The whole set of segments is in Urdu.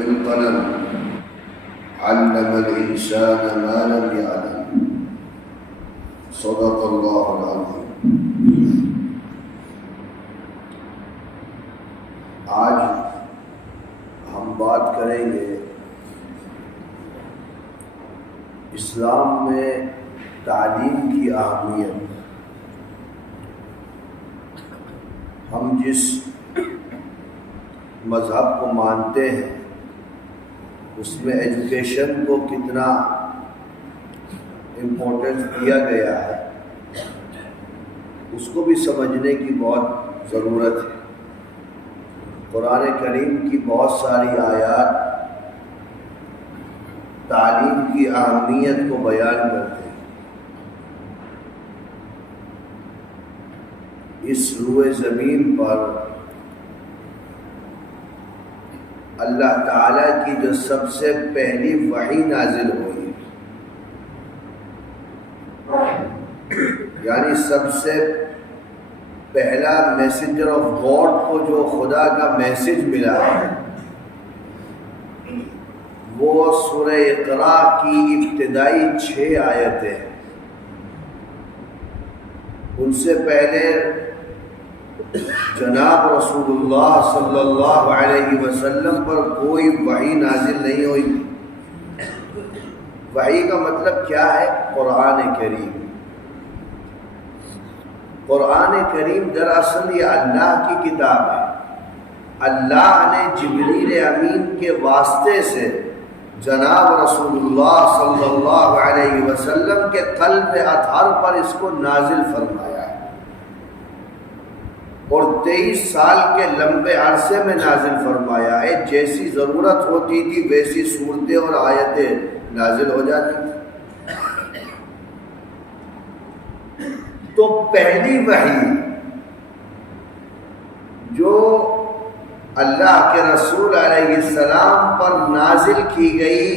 القلم علم الإنسان ما لم يعلم صدق الله العظيم۔ آج ہم بات کریں گے اسلام میں تعلیم کی اہمیت۔ ہم جس مذہب کو مانتے ہیں اس میں ایجوکیشن کو کتنا امپورٹنس دیا گیا ہے اس کو بھی سمجھنے کی بہت ضرورت ہے۔ قرآن کریم کی بہت ساری آیات تعلیم کی اہمیت کو بیان کرتے ہیں۔ اس روئے زمین پر اللہ تعالیٰ کی جو سب سے پہلی وحی نازل ہوئی، یعنی سب سے پہلا میسنجر آف گاڈ کو جو خدا کا میسج ملا ہے، وہ سورہ اقراء کی ابتدائی 6 آیتیں ہیں۔ ان سے پہلے جناب رسول اللہ صلی اللہ علیہ وسلم پر کوئی وحی نازل نہیں ہوئی۔ وحی کا مطلب کیا ہے؟ قرآن کریم۔ قرآن کریم دراصل یہ اللہ کی کتاب ہے۔ اللہ نے جبریل امین کے واسطے سے جناب رسول اللہ صلی اللہ علیہ وسلم کے قلب اطہر پر اس کو نازل فرمایا ہے، اور 23 سال کے لمبے عرصے میں نازل فرمایا ہے۔ جیسی ضرورت ہوتی تھی ویسی صورتیں اور آیتیں نازل ہو جاتی تھی۔ تو پہلی وحی جو اللہ کے رسول علیہ السلام پر نازل کی گئی،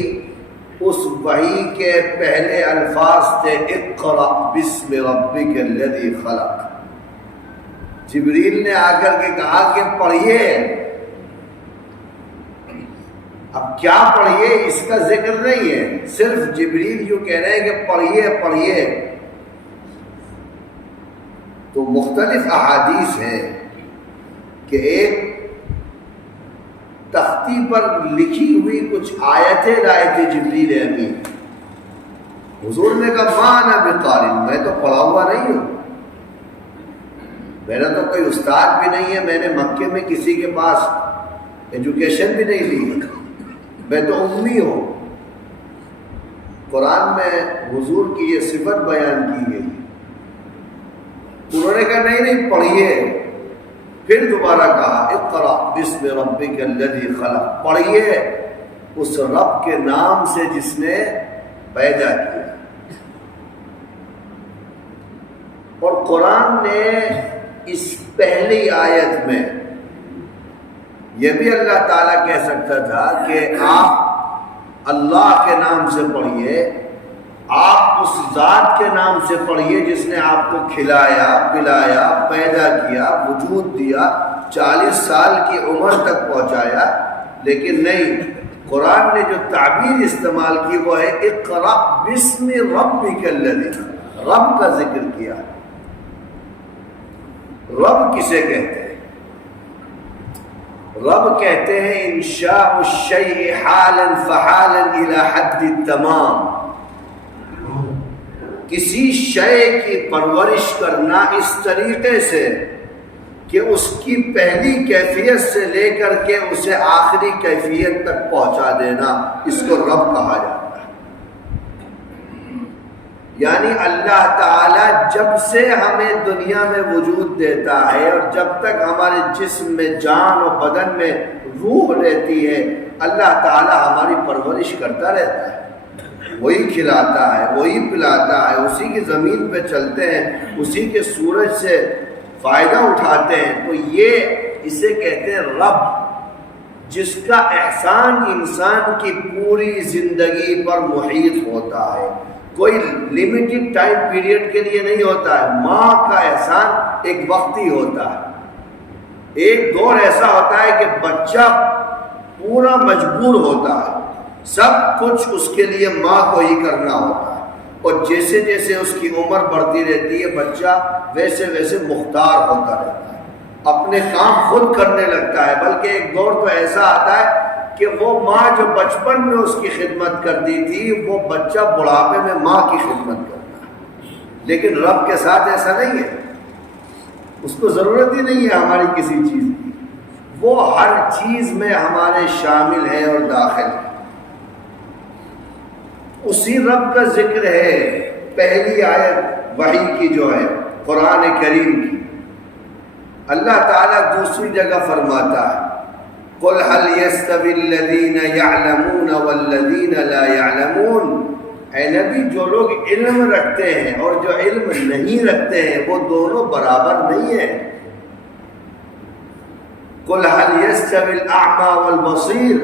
اس وحی کے پہلے الفاظ تھے اقرأ بسم ربک الذی خلق۔ جبریل نے آ کر کے کہا کہ پڑھیے۔ اب کیا پڑھیے اس کا ذکر نہیں ہے، صرف جبریل جو کہہ رہے ہیں کہ پڑھیے پڑھیے۔ تو مختلف احادیث ہیں کہ ایک تختی پر لکھی ہوئی کچھ آیتیں لائے تھے جبریل امین۔ حضور نے کہا ما انا بقارئ، میں تو پڑھا ہوا نہیں ہوں، میرا تو کوئی استاد بھی نہیں ہے، میں نے مکے میں کسی کے پاس ایجوکیشن بھی نہیں لی، میں تو امی ہوں۔ قرآن میں حضور کی یہ صفت بیان کی گئی۔ انہوں نے کہا نہیں پڑھیے۔ پھر دوبارہ کہا اقرأ بسم ربک الذی خلق، پڑھیے اس رب کے نام سے جس نے پیدا کیا۔ اور قرآن نے اس پہلی آیت میں یہ بھی اللہ تعالیٰ کہہ سکتا تھا کہ آپ اللہ کے نام سے پڑھیے، آپ اس ذات کے نام سے پڑھیے جس نے آپ کو کھلایا پلایا پیدا کیا وجود دیا 40 سال کی عمر تک پہنچایا، لیکن نہیں، قرآن نے جو تعبیر استعمال کی وہ ہے اقرأ بسم ربک الذی، رب کا ذکر کیا۔ رب کسے کہتے ہیں؟ رب کہتے ہیں انشاء الشیء حالا فحالا الی حد التمام، کسی شے کی پرورش کرنا اس طریقے سے کہ اس کی پہلی کیفیت سے لے کر کے اسے آخری کیفیت تک پہنچا دینا، اس کو رب کہا جاتا ہے۔ یعنی اللہ تعالیٰ جب سے ہمیں دنیا میں وجود دیتا ہے اور جب تک ہمارے جسم میں جان اور بدن میں روح رہتی ہے، اللہ تعالیٰ ہماری پرورش کرتا رہتا ہے۔ وہی کھلاتا ہے، وہی پلاتا ہے، اسی کی زمین پہ چلتے ہیں، اسی کے سورج سے فائدہ اٹھاتے ہیں۔ تو یہ اسے کہتے ہیں رب، جس کا احسان انسان کی پوری زندگی پر محیط ہوتا ہے، کوئی لمیٹڈ ٹائم پیریڈ کے لیے نہیں ہوتا ہے۔ ماں کا احسان ایک وقتی ہوتا ہے، ایک دور ایسا ہوتا ہے کہ بچہ پورا مجبور ہوتا ہے، سب کچھ اس کے لیے ماں کو ہی کرنا ہوتا ہے، اور جیسے جیسے اس کی عمر بڑھتی رہتی ہے بچہ ویسے ویسے مختار ہوتا رہتا ہے، اپنے کام خود کرنے لگتا ہے، بلکہ ایک دور تو ایسا آتا ہے کہ وہ ماں جو بچپن میں اس کی خدمت کرتی تھی وہ بچہ بڑھاپے میں ماں کی خدمت کرتا ہے۔ لیکن رب کے ساتھ ایسا نہیں ہے، اس کو ضرورت ہی نہیں ہے ہماری کسی چیز کی، وہ ہر چیز میں ہمارے شامل ہے اور داخل ہے۔ اسی رب کا ذکر ہے پہلی آیت وحی کی جو ہے قرآن کریم کی۔ اللہ تعالیٰ دوسری جگہ فرماتا ہے قُلْ هَلْ يَسْتَوِي الَّذِينَ يَعْلَمُونَ وَالَّذِينَ لَا يَعْلَمُونَ، اے نبی جو لوگ علم رکھتے ہیں اور جو علم نہیں رکھتے ہیں وہ دونوں برابر نہیں ہیں۔ قُلْ هَلْ يَسْتَوِي الْأَعْمَى وَالْبَصِيرُ،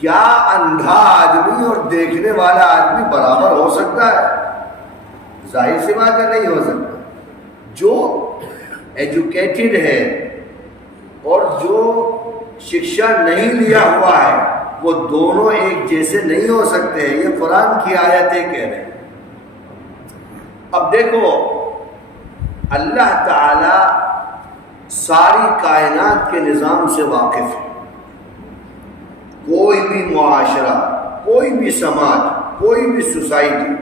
کیا اندھا آدمی اور دیکھنے والا آدمی برابر ہو سکتا ہے؟ ظاہر سی بات ہے نہیں ہو سکتا۔ جو ایجوکیٹڈ ہے اور جو شکشا نہیں لیا ہوا ہے وہ دونوں ایک جیسے نہیں ہو سکتے ہیں، یہ قرآن کی آیتیں کہہ رہے ہیں۔ اب دیکھو اللہ تعالی ساری کائنات کے نظام سے واقف ہے، کوئی بھی معاشرہ، کوئی بھی سماج، کوئی بھی سوسائٹی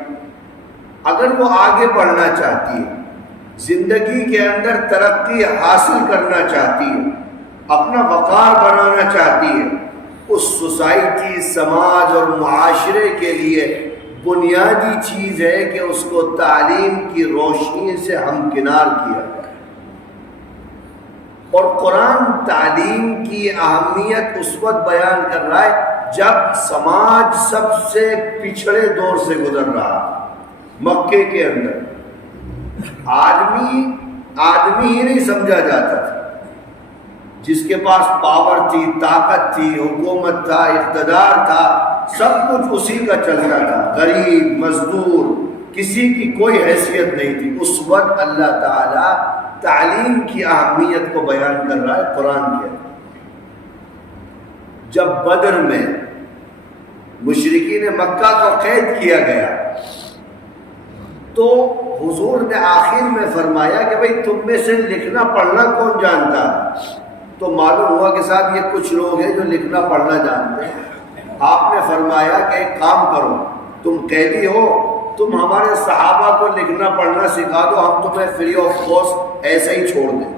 اگر وہ آگے بڑھنا چاہتی ہے، زندگی کے اندر ترقی حاصل کرنا چاہتی ہے، اپنا وقار بنانا چاہتی ہے، اس سوسائٹی، سماج اور معاشرے کے لیے بنیادی چیز ہے کہ اس کو تعلیم کی روشنی سے ہمکنار کیا جائے۔ اور قرآن تعلیم کی اہمیت اس وقت بیان کر رہا ہے جب سماج سب سے پچھڑے دور سے گزر رہا، مکے کے اندر آدمی ہی نہیں سمجھا جاتا تھا، جس کے پاس پاور تھی، طاقت تھی، حکومت تھا، اقتدار تھا، سب کچھ اسی کا چلتا تھا، غریب، مزدور، کسی کی کوئی حیثیت نہیں تھی۔ اس وقت اللہ تعالی تعلیم کی اہمیت کو بیان کر رہا ہے قرآن کے اندر۔ جب بدر میں مشرکین مکہ کو قید کیا گیا تو حضور نے آخر میں فرمایا کہ بھئی تم میں سے لکھنا پڑھنا کون جانتا ہے؟ تو معلوم ہوا کہ صاحب یہ کچھ لوگ ہیں جو لکھنا پڑھنا جانتے ہیں۔ آپ نے فرمایا کہ ایک کام کرو، تم قیدی ہو، تم ہمارے صحابہ کو لکھنا پڑھنا سکھا دو، ہم تمہیں فری آف کاسٹ ایسا ہی چھوڑ دیں۔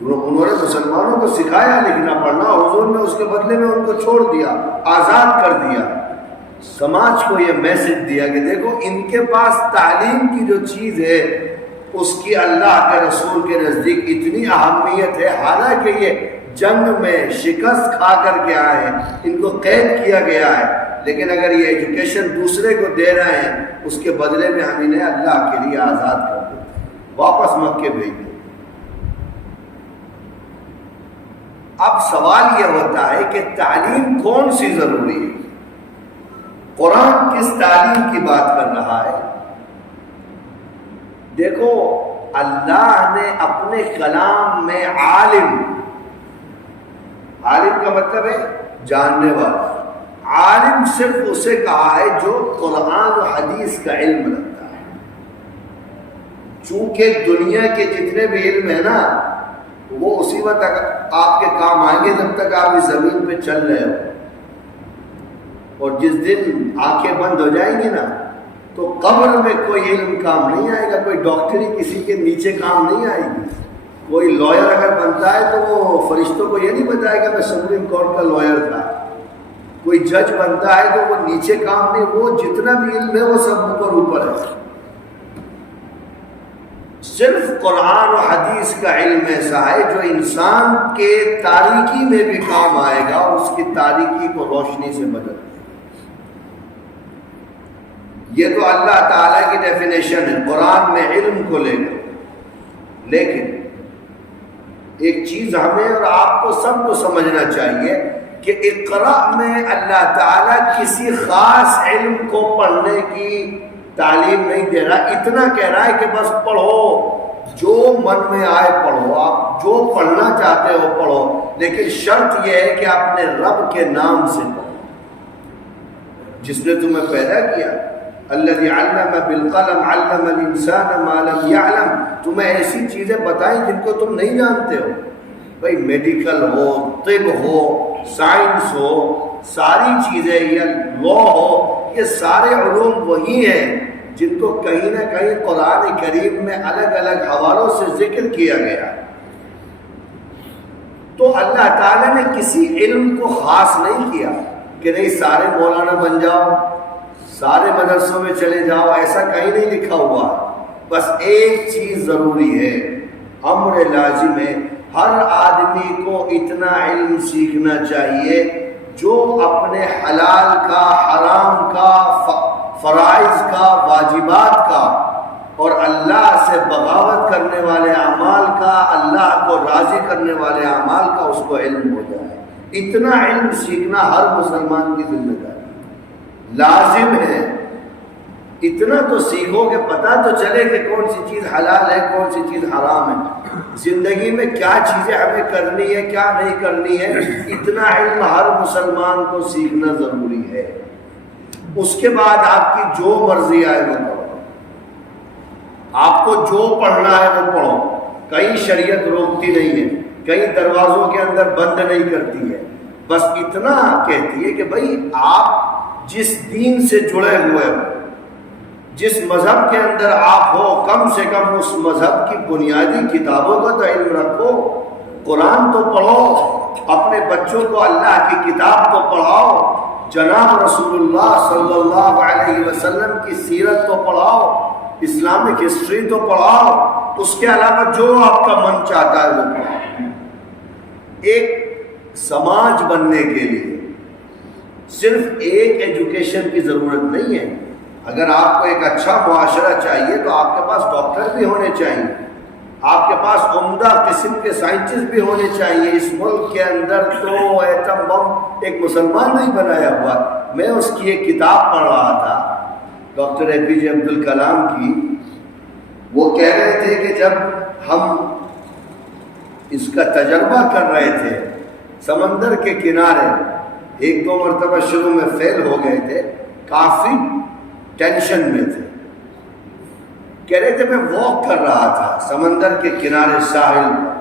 انہوں نے مسلمانوں کو سکھایا لکھنا پڑھنا، حضور نے اس کے بدلے میں ان کو چھوڑ دیا، آزاد کر دیا۔ سماج کو یہ میسج دیا کہ دیکھو ان کے پاس تعلیم کی جو چیز ہے اس کی اللہ کے رسول کے نزدیک اتنی اہمیت ہے، حالانکہ یہ جنگ میں شکست کھا کر کے آئے ہیں، ان کو قید کیا گیا ہے، لیکن اگر یہ ایجوکیشن دوسرے کو دے رہے ہیں اس کے بدلے میں ہم انہیں اللہ کے لیے آزاد کر دیتے ہیں، واپس مکے بھیج دیں۔ اب سوال یہ ہوتا ہے کہ تعلیم کون سی ضروری ہے؟ قرآن کس تعلیم کی بات کر رہا ہے؟ دیکھو اللہ نے اپنے کلام میں عالم کا مطلب ہے جاننے والا، عالم صرف اسے کہا ہے جو قرآن و حدیث کا علم رکھتا ہے۔ چونکہ دنیا کے جتنے بھی علم ہے نا وہ اسی وقت آپ کے کام آئیں گے جب تک آپ اس زمین پہ چل رہے ہو، اور جس دن آنکھیں بند ہو جائیں گی نا تو قبر میں کوئی علم کام نہیں آئے گا، کوئی ڈاکٹری کسی کے نیچے کام نہیں آئے گی۔ کوئی لائر اگر بنتا ہے تو وہ فرشتوں کو یہ نہیں بتائے گا میں سپریم کورٹ کا لائر تھا، کوئی جج بنتا ہے تو وہ نیچے کام نہیں، وہ جتنا بھی علم ہے وہ سب اوپر ہے۔ صرف قرآن و حدیث کا علم ایسا ہے جو انسان کے تاریکی میں بھی کام آئے گا، اس کی تاریکی کو روشنی سے بدل دے۔ یہ تو اللہ تعالیٰ کی ڈیفینیشن ہے قرآن میں علم کو لے کر، لیکن ایک چیز ہمیں اور آپ کو سب کو سمجھنا چاہیے کہ اقرا میں اللہ تعالیٰ کسی خاص علم کو پڑھنے کی تعلیم نہیں دے رہا، اتنا کہہ رہا ہے کہ بس پڑھو، جو من میں آئے پڑھو، آپ جو جو پڑھنا چاہتے ہو پڑھو، لیکن شرط یہ ہے کہ اپنے رب کے نام سے پڑھو جس نے تمہیں پیدا کیا۔ الذی علم بالقلم علم الانسان ما لم یعلم، تمہیں ایسی چیزیں بتائیں جن کو تم نہیں جانتے ہو۔ بھائی میڈیکل ہو، طب ہو، سائنس ہو، ساری چیزیں، یا لا ہو، یہ سارے علوم وہی ہیں جن کو کہیں نہ کہیں قرآن کریم میں الگ الگ حوالوں سے ذکر کیا گیا۔ تو اللہ تعالیٰ نے کسی علم کو خاص نہیں کیا کہ نہیں سارے مولانا بن جاؤ، سارے مدرسوں میں چلے جاؤ، ایسا کہیں نہیں لکھا ہوا۔ بس ایک چیز ضروری ہے، امر لازم ہے، ہر آدمی کو اتنا علم سیکھنا چاہیے جو اپنے حلال کا، حرام کا، فرائض کا، واجبات کا، اور اللہ سے بغاوت کرنے والے اعمال کا، اللہ کو راضی کرنے والے اعمال کا اس کو علم ہو جائے۔ اتنا علم سیکھنا ہر مسلمان کی ذمہ داری لازم ہے۔ اتنا تو سیکھو کہ پتہ تو چلے کہ کون سی چیز حلال ہے، کون سی چیز حرام ہے، زندگی میں کیا چیزیں ہمیں کرنی ہے، کیا نہیں کرنی ہے، اتنا علم ہر مسلمان کو سیکھنا ضروری ہے۔ اس کے بعد آپ کی جو مرضی آئے وہ پڑھو، آپ کو جو پڑھنا ہے وہ پڑھو، کہیں شریعت روکتی نہیں ہے، کئی دروازوں کے اندر بند نہیں کرتی ہے، بس اتنا کہتی ہے کہ بھائی آپ جس دین سے جڑے ہوئے ہو، جس مذہب کے اندر آپ ہو، کم سے کم اس مذہب کی بنیادی کتابوں کا تو علم رکھو، قرآن تو پڑھو، اپنے بچوں کو اللہ کی کتاب تو پڑھاؤ، جناب رسول اللہ صلی اللہ علیہ وسلم کی سیرت تو پڑھاؤ، اسلامک ہسٹری تو پڑھاؤ، اس کے علاوہ جو آپ کا من چاہتا ہے وہ پڑھاؤ۔ ایک سماج بننے کے لیے صرف ایک ایجوکیشن کی ضرورت نہیں ہے۔ اگر آپ کو ایک اچھا معاشرہ چاہیے تو آپ کے پاس ڈاکٹر بھی ہونے چاہیے، آپ کے پاس عمدہ قسم کے سائنٹسٹ بھی ہونے چاہیے۔ اس ملک کے اندر تو ایٹم بم ایک مسلمان نہیں بنایا ہوا۔ میں اس کی ایک کتاب پڑھ رہا تھا ڈاکٹر اے پی جے عبد الکلام کی، وہ کہہ رہے تھے کہ جب ہم اس کا تجربہ کر رہے تھے سمندر کے کنارے، ایک دو مرتبہ شروع میں فیل ہو گئے تھے، کافی ٹینشن میں تھے، کہہ رہے تھے میں واک کر رہا تھا سمندر کے کنارے ساحل پر۔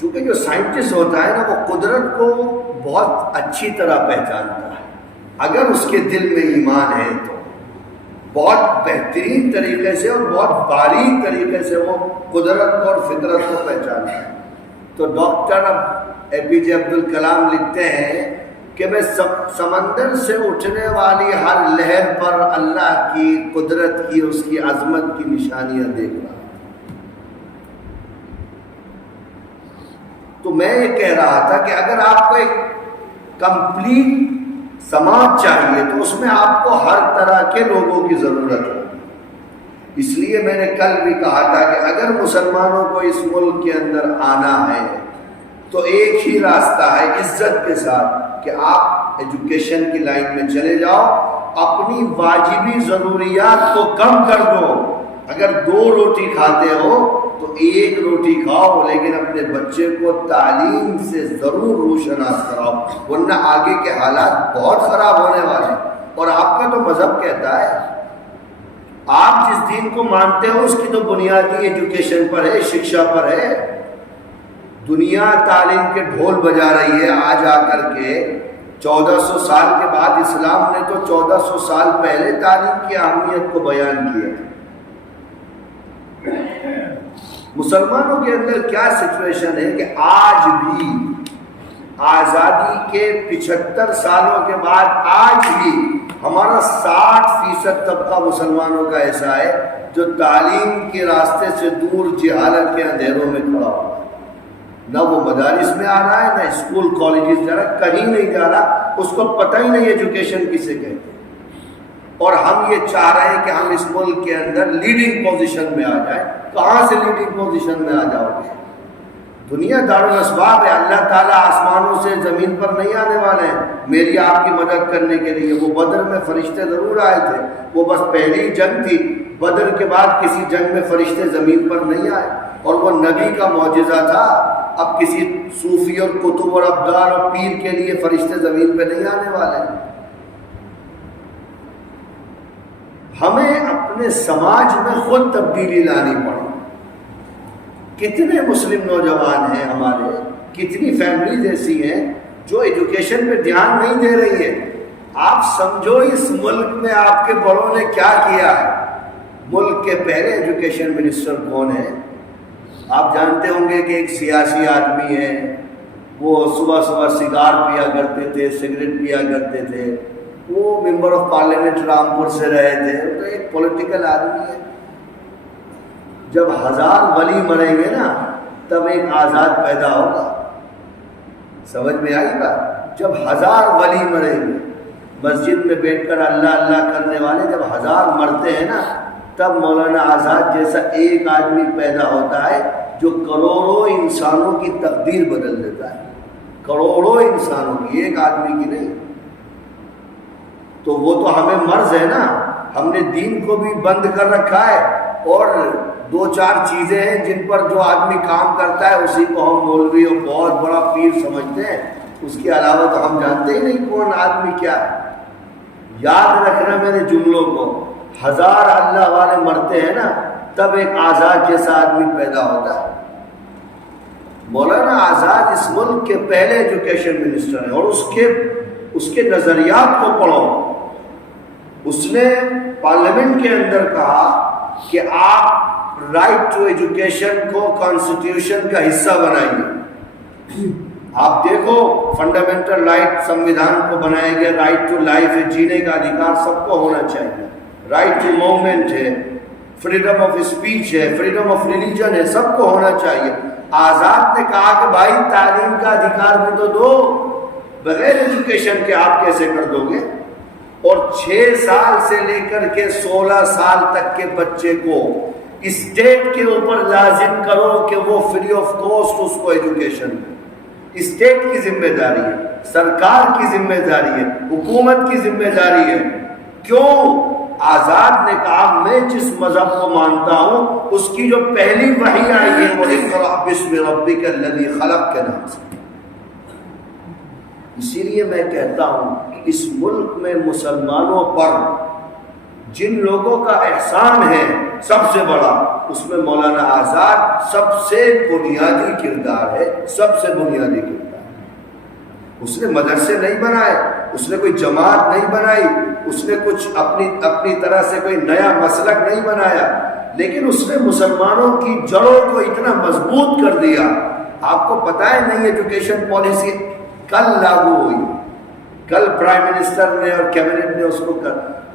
چونکہ جو سائنٹسٹ ہوتا ہے نا وہ قدرت کو بہت اچھی طرح پہچانتا ہے، اگر اس کے دل میں ایمان ہے تو بہت بہترین طریقے سے اور بہت باریک طریقے سے وہ قدرت کو اور فطرت کو پہچانتا ہے۔ تو ڈاکٹر اے پی جے عبد الکلام لکھتے ہیں کہ میں سمندر سے اٹھنے والی ہر لہر پر اللہ کی قدرت کی، اس کی عظمت کی نشانیاں دیکھ رہا ہوں۔ تو میں یہ کہہ رہا تھا کہ اگر آپ کو ایک کمپلیٹ سماج چاہیے تو اس میں آپ کو ہر طرح کے لوگوں کی ضرورت ہے۔ اس لیے میں نے کل بھی کہا تھا کہ اگر مسلمانوں کو اس ملک کے اندر آنا ہے تو ایک ہی راستہ ہے عزت کے ساتھ کہ آپ ایجوکیشن کی لائن میں چلے جاؤ، اپنی واجبی ضروریات کو کم کر دو۔ اگر 2 روٹی کھاتے ہو تو 1 روٹی کھاؤ، لیکن اپنے بچے کو تعلیم سے ضرور روشناس کراؤ، ورنہ آگے کے حالات بہت خراب ہونے والے ہیں۔ اور آپ کا تو مذہب کہتا ہے، آپ جس دین کو مانتے ہو اس کی تو بنیادی ایجوکیشن پر ہے، شکشا پر ہے۔ دنیا تعلیم کے ڈھول بجا رہی ہے آج آ کر کے 1400 سال کے بعد۔ اسلام نے تو 1400 سال پہلے تعلیم کی اہمیت کو بیان کیا۔ مسلمانوں کے اندر کیا سچویشن ہے کہ آج بھی آزادی کے 75 سالوں کے بعد آج بھی ہمارا 60% طبقہ مسلمانوں کا ایسا ہے جو تعلیم کے راستے سے دور جہالت کے اندھیروں میں کھڑا ہوا ہے۔ نہ وہ مدارس میں آ رہا ہے، نہ اسکول کالجز جا رہا ہے، کہیں نہیں جا رہا، اس کو پتہ ہی نہیں ایجوکیشن کسے کہتے ہیں۔ اور ہم یہ چاہ رہے ہیں کہ ہم اس ملک کے اندر لیڈنگ پوزیشن میں آ جائیں۔ کہاں سے لیڈنگ پوزیشن میں آ جاؤ گے؟ دنیا دارالاسباب ہے، اللہ تعالیٰ آسمانوں سے زمین پر نہیں آنے والے ہیں میری آپ کی مدد کرنے کے لیے۔ وہ بدر میں فرشتے ضرور آئے تھے، وہ بس پہلی جنگ تھی، بدر کے بعد کسی جنگ میں فرشتے زمین پر نہیں آئے۔ اور وہ نبی کا معجزہ تھا. اب کسی صوفی اور کتب اور ابدال اور پیر کے لیے فرشتے زمین پہ نہیں آنے والے. ہمیں اپنے سماج میں خود تبدیلی لانی پڑی. کتنے مسلم نوجوان ہیں ہمارے, کتنی فیملیز ایسی ہیں جو ایجوکیشن پہ دھیان نہیں دے رہی ہے. آپ سمجھو اس ملک میں آپ کے بڑوں نے کیا کیا ہے. ملک کے پہلے ایجوکیشن منسٹر کون ہیں؟ آپ جانتے ہوں گے کہ ایک سیاسی آدمی ہے, وہ صبح صبح سگار پیا کرتے تھے, سگریٹ پیا کرتے تھے, وہ ممبر آف پارلیمنٹ رامپور سے رہے تھے. تو ایک پولیٹیکل آدمی ہے. جب 1000 ولی مریں گے نا تب ایک آزاد پیدا ہوگا. سمجھ میں آئی بات؟ جب 1000 ولی مریں گے, مسجد میں بیٹھ کر اللہ اللہ کرنے والے جب 1000 مرتے ہیں نا, تب مولانا آزاد جیسا ایک آدمی پیدا ہوتا ہے جو کروڑوں انسانوں کی تقدیر بدل دیتا ہے. کروڑوں انسانوں کی, ایک آدمی کی نہیں. تو وہ تو ہمیں مرض ہے نا, ہم نے دین کو بھی بند کر رکھا ہے, اور 2-4 چیزیں ہیں جن پر جو آدمی کام کرتا ہے اسی کو ہم مولوی اور بہت بڑا پیر سمجھتے ہیں. اس کے علاوہ تو ہم جانتے ہی نہیں کون آدمی کیا ہے. یاد رکھنا میرے جملوں کو, 1000 اللہ والے مرتے ہیں نا تب ایک آزاد جیسا آدمی پیدا ہوتا ہے. مولانا آزاد اس ملک کے پہلے ایجوکیشن منسٹر ہیں, اور اس کے نظریات کو پڑھو. اس نے پارلیمنٹ کے اندر کہا کہ آپ رائٹ ٹو ایجوکیشن کو کانسٹیٹیوشن کا حصہ بنائیے. آپ دیکھو فنڈامنٹل رائٹ سمویدھان کو بنایا گیا, رائٹ ٹو لائف ہے, جینے کا ادھیکار سب کو ہونا چاہیے, رائٹ ٹو موومنٹ ہے, فریڈم آف اسپیچ ہے, فریڈم آف ریلیجن ہے, سب کو ہونا چاہیے. آزاد نے کہا کہ بھائی تعلیم کا ادھیکار بھی تو دو, بغیر ایجوکیشن کے آپ کیسے کر دو گے. اور 6 سال سے لے کر کے 16 سال تک کے بچے کو اسٹیٹ کے اوپر لازم کرو کہ وہ فری آف کاسٹ اس کو ایجوکیشن دے. اسٹیٹ کی ذمہ داری ہے, سرکار کی ذمہ داری ہے, حکومت کی ذمہ داری ہے. کیوں؟ آزاد نے کہا میں جس مذہب کو مانتا ہوں اس کی جو پہلی وحی آئی ہے وہ اقرأ باسم ربک الذی خلق کے نام سے. اسی لیے میں کہتا ہوں اس ملک میں مسلمانوں پر جن لوگوں کا احسان ہے سب سے بڑا, اس میں مولانا آزاد سب سے بنیادی کردار ہے, سب سے بنیادی کردار. اس نے مدرسے نہیں بنائے, اس نے کوئی جماعت نہیں بنائی, اس نے کچھ اپنی طرح سے کوئی نیا مسلک نہیں بنایا, لیکن اس نے مسلمانوں کی جڑوں کو اتنا مضبوط کر دیا. آپ کو پتہ ہے نئی ایجوکیشن پالیسی کل لاگو ہوئی, کل پرائم منسٹر نے اور کیبنٹ نے اس کو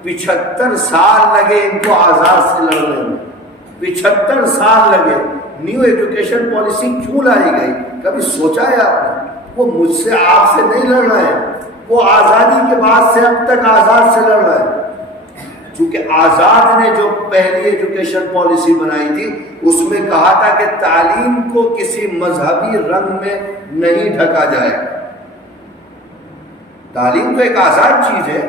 75 سال لگے ان کو آزاد سے لڑنے میں. 75 سال لگے. نیو ایجوکیشن پالیسی کیوں لائی گئی, کبھی سوچا ہے آپ نے؟ وہ مجھ سے آپ سے نہیں لڑ رہے ہیں, وہ آزادی کے بعد سے اب تک آزاد سے لڑ رہے ہیں. چونکہ آزاد نے جو پہلی ایجوکیشن پالیسی بنائی تھی اس میں کہا تھا کہ تعلیم کو کسی مذہبی رنگ میں نہیں ڈھکا جائے. تعلیم تو ایک آزاد چیز ہے.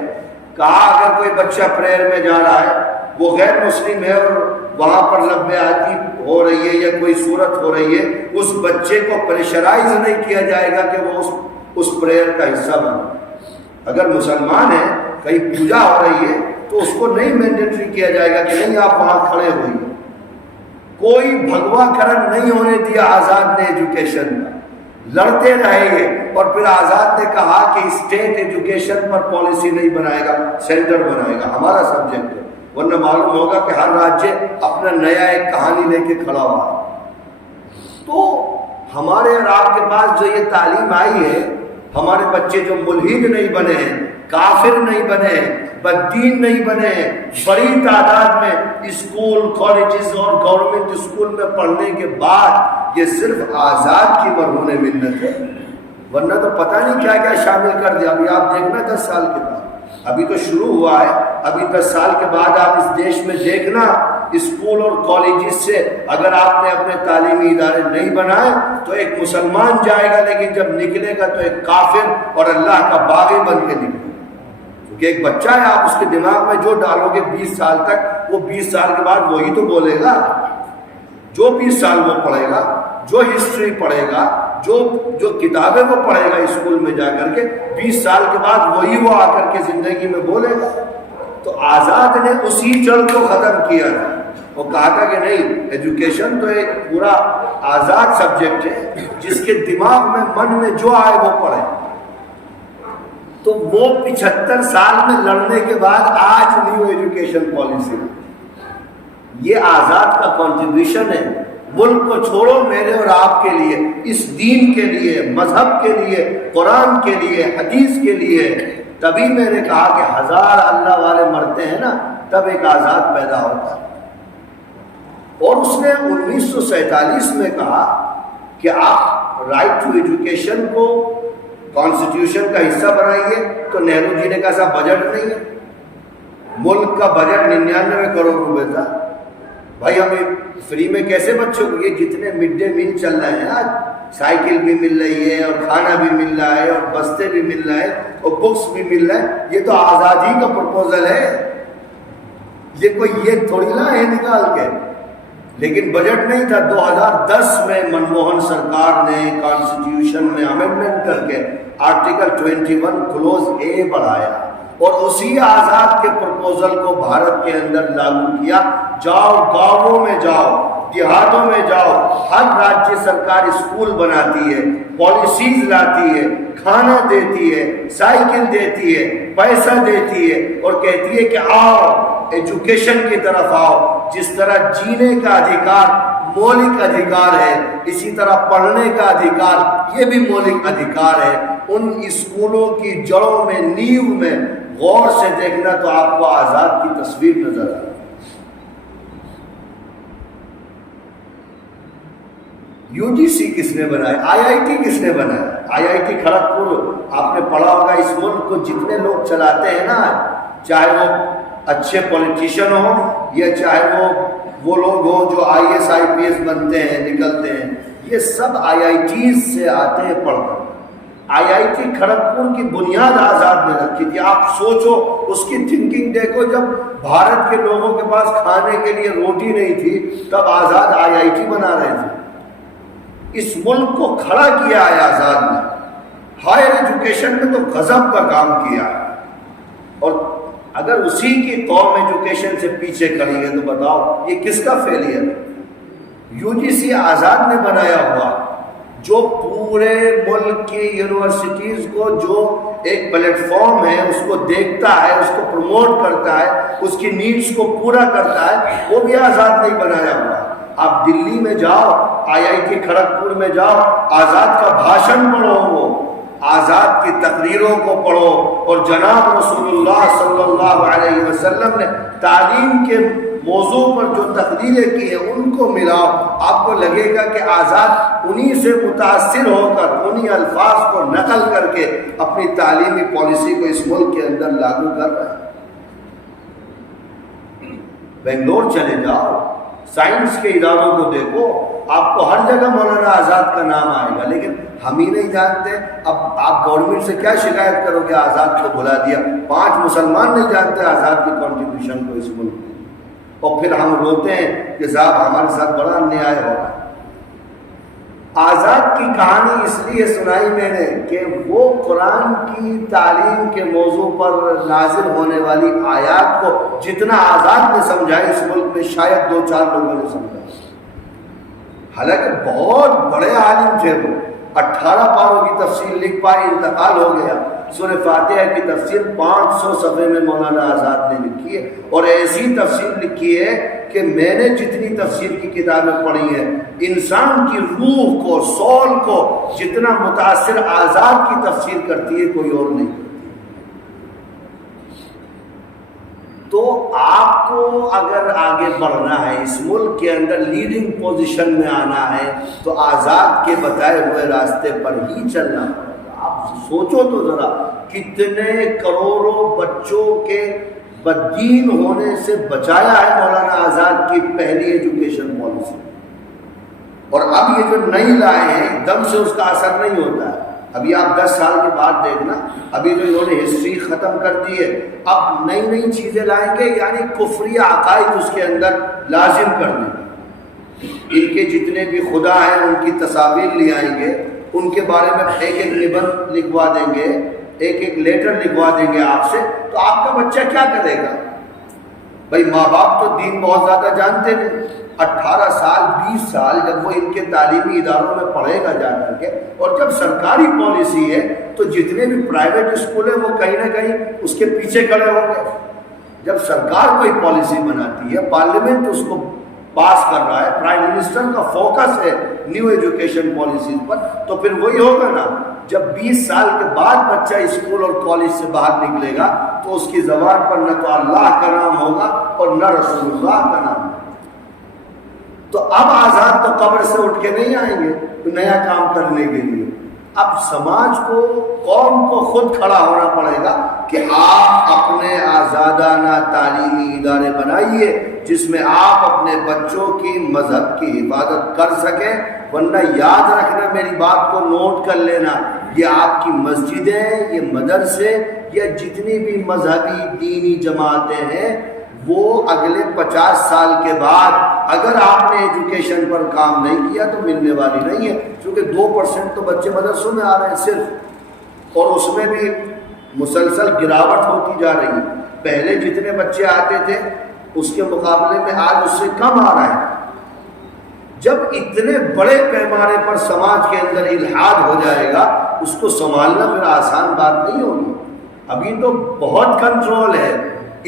کہا اگر کوئی بچہ پریئر میں جا رہا ہے, وہ غیر مسلم ہے اور وہاں پر لب آتی ہو رہی ہے یا کوئی صورت ہو رہی ہے, اس بچے کو پریشرائز نہیں کیا جائے گا کہ وہ اس پریئر کا حصہ بنے. اگر مسلمان ہے, کہیں پوجا ہو رہی ہے, تو اس کو نہیں مینڈیٹری کیا جائے گا کہ نہیں آپ وہاں کھڑے ہوئیے. کوئی بھگوا کرن نہیں ہونے دیا آزاد نے ایجوکیشن کا. لڑتے رہے گے. اور پھر آزاد نے کہا کہ اسٹیٹ ایجوکیشن پر پالیسی نہیں بنائے گا, سینٹر بنائے گا, ہمارا سبجیکٹ ہے. ورنہ معلوم ہوگا کہ ہر راجیہ اپنا نیا ایک کہانی لے کے کھڑا ہوا ہے. تو ہمارے اور آپ کے پاس جو یہ تعلیم آئی ہے, ہمارے بچے جو ملحد نہیں بنے ہیں, کافر نہیں بنے ہیں, بددین نہیں بنے ہیں, بڑی تعداد میں اسکول, کالجز اور گورنمنٹ اسکول میں پڑھنے کے بعد یہ صرف آزاد کی مرہون منت ہے. ورنہ تو پتہ نہیں کیا کیا شامل کر دیا. ابھی آپ دیکھنا 10 سال کے بعد, ابھی تو شروع ہوا ہے, ابھی 10 سال کے بعد آپ اس دیش میں دیکھنا اسکول اور کالجز سے اگر آپ نے اپنے تعلیمی ادارے نہیں بنائے تو ایک مسلمان جائے گا, لیکن جب نکلے گا تو ایک کافر اور اللہ کا باغی بن کے نکلے گا. کیونکہ ایک بچہ ہے, آپ اس کے دماغ میں جو ڈالو گے 20 سال تک, وہ 20 سال کے بعد وہی تو بولے گا. جو 20 سال وہ پڑھے گا، جو ہسٹری پڑھے گا، جو کتابیں وہ پڑھے گا اسکول میں جا کر کے، 20 سال کے بعد وہی وہ آ کر کے زندگی میں بولے گا۔ تو آزاد نے اسی جڑ کو ختم کیا تھا، وہ کہا تھا کہ نہیں، ایجوکیشن تو ایک پورا آزاد سبجیکٹ ہے، جس کے دماغ میں من میں جو آئے وہ پڑھے۔ تو وہ 75 سال میں لڑنے کے بعد آج نیو ایجوکیشن پالیسی، یہ آزاد کا کنٹریبیوشن ہے۔ ملک کو چھوڑو میرے اور آپ کے لیے، اس دین کے لیے، مذہب کے لیے، قرآن کے لیے، حدیث کے لیے۔ تبھی میں نے کہا کہ 1000 اللہ والے مرتے ہیں نا، تب ایک آزاد پیدا ہوتا ہے۔ اور اس نے 1947 میں کہا کہ آپ رائٹ ٹو ایجوکیشن کو کانسٹیٹیوشن کا حصہ بنائیے، تو نہرو جی نے کہا صاحب بجٹ نہیں ہے، ملک کا بجٹ 99 کروڑ روپے تھا، بھائی ہمیں فری میں کیسے بچوں کو، یہ جتنے مڈ ڈے میل چل رہے ہیں آج، سائیکل بھی مل رہی ہے اور کھانا بھی مل رہا ہے اور بستے بھی مل رہے ہیں اور بکس بھی مل رہے ہیں، یہ تو آزادی کا پرپوزل ہے، یہ کوئی یہ تھوڑی نہ ہے نکال کے۔ لیکن بجٹ نہیں تھا۔ 2010 میں منموہن سرکار نے کانسٹیٹیوشن میں امینڈمنٹ کر کے آرٹیکل 21 کلوز اے بڑھایا اور اسی آزاد کے پرپوزل کو بھارت کے اندر لاگو کیا۔ جاؤ گاؤں میں جاؤ، دیہاتوں میں جاؤ، ہر راجیہ سرکار اسکول بناتی ہے، پالیسیز لاتی ہے، کھانا دیتی ہے، سائیکل دیتی ہے، پیسہ دیتی ہے اور کہتی ہے کہ آؤ ایجوکیشن کی طرف آؤ۔ جس طرح جینے کا ادھیکار مولک ادھیکار ہے، اسی طرح پڑھنے کا ادھیکار یہ بھی مولک ادھیکار ہے۔ ان اسکولوں کی جڑوں میں، نیو میں غور سے دیکھنا تو آپ کو آزاد کی تصویر نظر آئے۔ یو جی سی کس نے بنایا؟ آئی آئی ٹی کس نے بنایا؟ آئی آئی ٹی کھڑگپور، آپ نے پڑھا ہوگا، اس ملک کو جتنے لوگ چلاتے ہیں نا، چاہے وہ اچھے پولیٹیشین ہوں یا چاہے وہ لوگ ہوں جو I S I P S بنتے ہیں، نکلتے ہیں، یہ سب آئی آئی ٹیز سے آتے ہیں پڑھ کر۔ آئی آئی ٹی کھڑگپور کی بنیاد آزاد نے رکھی تھی۔ آپ سوچو، اس کی تھنکنگ دیکھو، جب بھارت کے لوگوں کے پاس کھانے کے لیے روٹی نہیں تھی تب آزاد آئی آئی ٹی بنا رہے تھے۔ اس ملک کو کھڑا کیا ہے آزاد نے۔ ہائر ایجوکیشن میں تو غضب کا کام کیا ہے، اور اگر اسی کی قوم ایجوکیشن سے پیچھے کھڑی ہے تو بتاؤ یہ کس کا فیلئر ہے؟ یو جی سی آزاد نے بنایا ہوا، جو پورے ملک کی یونیورسٹیز کو جو ایک پلیٹ فارم ہے اس کو دیکھتا ہے، اس کو پروموٹ کرتا ہے، اس کی نیڈز کو پورا کرتا ہے، وہ بھی آزاد نہیں بنایا ہوا۔ آپ دلی میں جاؤ، آئی آئی ٹی کھڑگپور میں جاؤ، آزاد کا بھاشن پڑھو، وہ آزاد کی تقریروں کو پڑھو، اور جناب رسول اللہ صلی اللہ علیہ وسلم نے تعلیم کے موضوع پر جو تقریریں کی ہیں ان کو ملاؤ، آپ کو لگے گا کہ آزاد انہی سے متاثر ہو کر انہی الفاظ کو نقل کر کے اپنی تعلیمی پالیسی کو اس ملک کے اندر لاگو کر رہا ہے۔ بنگلور چلے جاؤ، سائنس کے اداروں کو دیکھو، آپ کو ہر جگہ مولانا آزاد کا نام آئے گا، لیکن ہم ہی نہیں جانتے۔ اب آپ گورنمنٹ سے کیا شکایت کرو کہ آزاد کو بلا دیا؟ 5 مسلمان نہیں جانتے آزاد کی کنٹریبیوشن کو اس ملک میں، اور پھر ہم روتے ہیں کہ صاحب ہمارے ساتھ بڑا انیائے ہو رہا ہے۔ آزاد کی کہانی اس لیے سنائی میں نے کہ وہ قرآن کی تعلیم کے موضوع پر نازل ہونے والی آیات کو جتنا آزاد نے سمجھائی اس ملک میں شاید 2-4 لوگوں نے سمجھا، حالانکہ بہت بڑے عالم تھے وہ۔ 18 پاروں کی تفسیر لکھ پائے، انتقال ہو گیا۔ سورہ فاتحہ کی تفسیر 500 صفحے میں مولانا آزاد نے لکھی ہے، اور ایسی تفسیر لکھی ہے کہ میں نے جتنی تفسیر کی کتابیں پڑھی ہیں، انسان کی روح کو، سول کو جتنا متاثر آزاد کی تفسیر کرتی ہے کوئی اور نہیں۔ تو آپ کو اگر آگے بڑھنا ہے، اس ملک کے اندر لیڈنگ پوزیشن میں آنا ہے، تو آزاد کے بتائے ہوئے راستے پر ہی چلنا پڑے گا۔ آپ سوچو تو ذرا، کتنے کروڑوں بچوں کے بددین ہونے سے بچایا ہے مولانا آزاد کی پہلی ایجوکیشن پالیسی، اور اب یہ جو نئی لائے ہیں ایک دم سے اس کا اثر نہیں ہوتا ہے۔ ابھی آپ 10 سال کے بعد دیکھنا، ابھی جو انہوں نے ہسٹری ختم کر دی ہے، اب نئی نئی چیزیں لائیں گے، یعنی کفری عقائد اس کے اندر لازم کر دیں گے۔ ان کے جتنے بھی خدا ہیں ان کی تصاویر لے آئیں گے، ان کے بارے میں ایک ایک نبند لکھوا دیں گے، ایک ایک لیٹر لکھوا دیں گے آپ سے، تو آپ کا بچہ کیا کرے گا؟ بھائی ماں باپ تو دین بہت زیادہ جانتے نہیں، 18 سال 20 سال جب وہ ان کے تعلیمی اداروں میں پڑھے گا جا کر کے، اور جب سرکاری پالیسی ہے تو جتنے بھی پرائیویٹ اسکول ہیں وہ کہیں نہ کہیں اس کے پیچھے کھڑے ہوں گے۔ جب سرکار کوئی پالیسی بناتی ہے، پارلیمنٹ اس کو پاس کر رہا ہے، پرائم منسٹر کا فوکس ہے نیو ایجوکیشن پالیسیز پر، تو پھر وہی ہوگا نا، جب 20 سال کے بعد بچہ اسکول اور کالج سے باہر نکلے گا تو اس کی زبان پر نہ تو اللہ کا نام ہوگا اور نہ رسول اللہ کا نام ہوگا۔ تو اب آزاد تو قبر سے اٹھ کے نہیں آئیں گے نیا کام کرنے کے لیے، اب سماج کو، قوم کو خود کھڑا ہونا پڑے گا کہ آپ اپنے آزادانہ تعلیمی ادارے بنائیے جس میں آپ اپنے بچوں کی مذہب کی حفاظت کر سکیں، ورنہ یاد رکھنا، میری بات کو نوٹ کر لینا، یہ آپ کی مسجدیں، یہ مدرسے، یا جتنی بھی مذہبی دینی جماعتیں ہیں، وہ اگلے 50 سال کے بعد اگر آپ نے ایجوکیشن پر کام نہیں کیا تو ملنے والی نہیں ہے، کیونکہ 2% تو بچے مدرسوں میں آ رہے ہیں صرف، اور اس میں بھی مسلسل گراوٹ ہوتی جا رہی ہے۔ پہلے جتنے بچے آتے تھے اس کے مقابلے میں آج اس سے کم آ رہا ہے۔ جب اتنے بڑے پیمانے پر سماج کے اندر الحاد ہو جائے گا، اس کو سنبھالنا پھر آسان بات نہیں ہوگی۔ ابھی تو بہت کنٹرول ہے،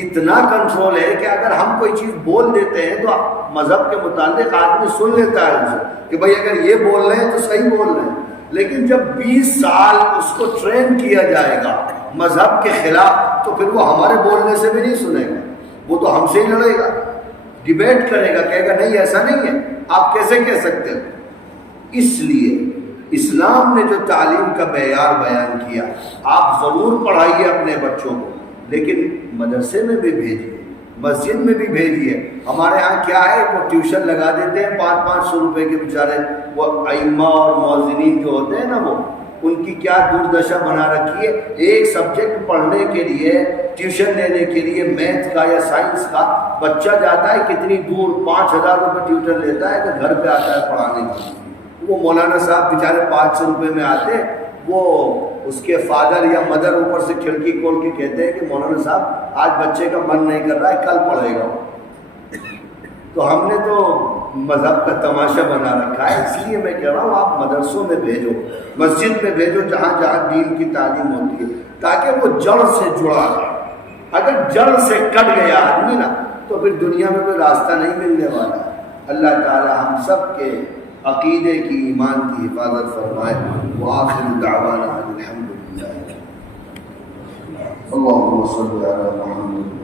اتنا کنٹرول ہے کہ اگر ہم کوئی چیز بول دیتے ہیں تو مذہب کے متعلق آدمی سن لیتا ہے اسے کہ بھائی اگر یہ بول رہے ہیں تو صحیح بول رہے ہیں، لیکن جب 20 سال اس کو ٹرین کیا جائے گا مذہب کے خلاف تو پھر وہ ہمارے بولنے سے بھی نہیں سنے گا، وہ تو ہم سے ہی لڑے گا، ڈیبیٹ کرے گا، کہے گا نہیں ایسا نہیں ہے، آپ کیسے کہہ سکتے ہو۔ اس لیے اسلام نے جو تعلیم کا معیار بیان کیا، آپ ضرور پڑھائیے اپنے بچوں کو، لیکن مدرسے میں بھی بھیجیے، مسجد میں بھی بھیجیے۔ ہمارے ہاں کیا ہے، وہ ٹیوشن لگا دیتے ہیں 500 روپے کے، بیچارے وہ ائمہ اور مؤذنین جو ہوتے ہیں نا، وہ ان کی کیا دوردشا بنا رکھی ہے، ایک سبجیکٹ پڑھنے کے لیے، ٹیوشن لینے کے لیے، میتھ کا یا سائنس کا، بچہ جاتا ہے کتنی دور، 5000 روپے ٹیوٹر لیتا ہے کہ گھر پہ آتا ہے پڑھانے کے لیے۔ وہ مولانا صاحب بیچارے 500 روپے میں آتے، وہ اس کے فادر یا مدر اوپر سے کھڑکی کھول کے کہتے ہیں کہ مولانا صاحب آج بچے کا من نہیں کر رہا ہے، کل پڑھے گا۔ تو ہم نے تو مذہب کا تماشا بنا رکھا ہے، اس لیے میں کہہ رہا ہوں آپ مدرسوں میں بھیجو، مسجد میں بھیجو، جہاں جہاں دین کی تعلیم ہوتی ہے، تاکہ وہ جڑ سے جڑا رہے۔ اگر جڑ سے کٹ گیا آدمی نا تو پھر دنیا میں کوئی راستہ نہیں ملنے والا۔ اللہ تعالی ہم سب کے عقیدے کی، ایمان کی حفاظت فرمائے۔ وآخر دعوانا الحمدللہ۔ اللہم صلی علی محمد۔